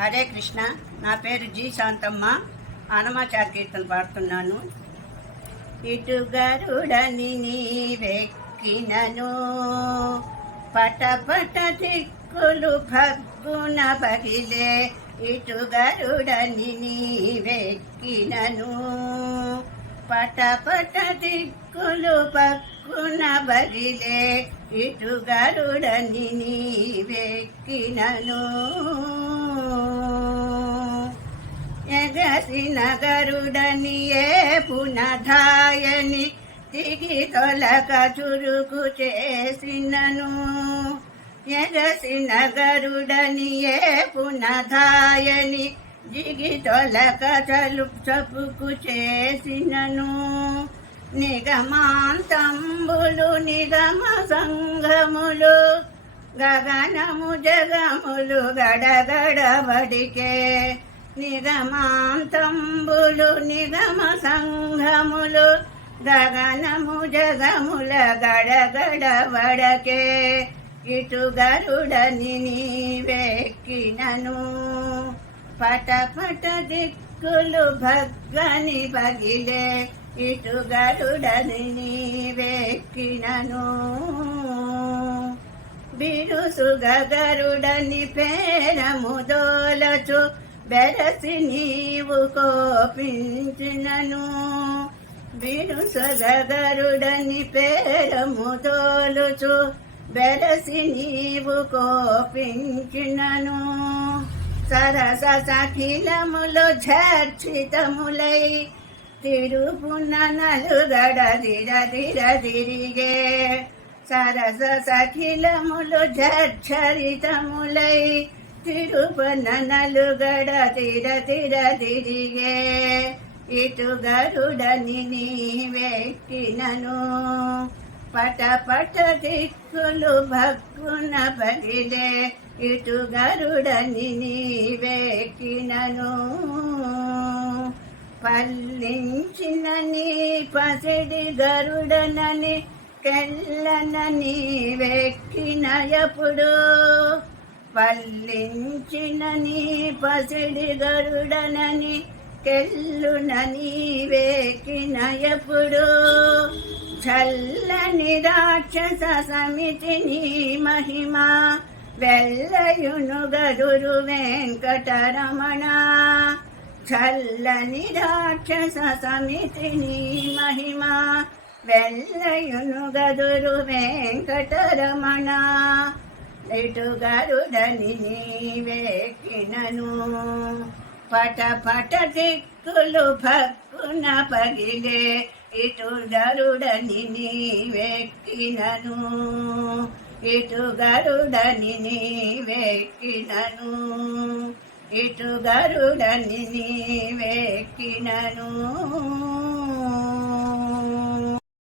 హరే కృష్ణ. నా పేరు జి శాంతమ్మ. ఆనమాచార కీర్తన పాడుతున్నాను. ఇటు గరుడని నీవెక్కినను. పట పట దిక్కులు భగ్గున బగిలే ఇటు గరుడని నీవెక్కినను. పటపట దిక్కులు పక్కున బరిలే ఇటు గరుడని నీవెక్కినను ఎగసిన గరుడని ఏ పునధాయని తిగి తొలక చురుకు చేసినను. ఎగసిన గరుడని ఏ పునధాయని జిగి తొలక చలు చపుకు చేసినను నిగమాంతంబులు నిగమ సంఘములు గగనము జగములు గడగడబడికే నిగమాంతంబులు నిగమ సంఘములు గగనము జగముల గడగడబడకే ఇటు గరుడని నీవెక్కినను పట పట దిక్కులు భగ్గని పగిలే ఇటు గరుడని నీవెక్కినను బిరుసు గరుడని పేరము దోలచు బెరసి నీవు కోపించినను. బిరుసు గరుడని పేరము దోలుచు బెరసి నీవు కోపించినను. సరస సఖిలములు చర్చితములై తిరుపున నలుగడ సరస సఖిలములు జర్చరితములై తిరుపన నలుగడ ఇటు గరుడని నీవెక్కినను పట పట దిక్కులు భక్కున బదిలే ఇటు గరుడని నీవేకినను పల్లించిన నీ పసిడి గరుడనని కెల్లనని వెక్కిన ఎప్పుడు పల్లించిన నీ పసిడి గరుడనని కెల్లునని నీవేకినయపుడు చల్లని రాక్షస సమితి నీ మహిమ. వెల్లయును గదురు వెంకటరమణ. చల్లని రాక్షస సమితి నీ మహిమ. వెల్లయును గదురు వెంకటరమణ. ఇటు గరుడని నీవేకినను పట పట దిక్కులు భక్కున పగిలే ఇటు గరుడని నీవెక్కినను. ఇటు గరుడని నీవెక్కినను. ఇటు గరుడని నీవెక్కినను.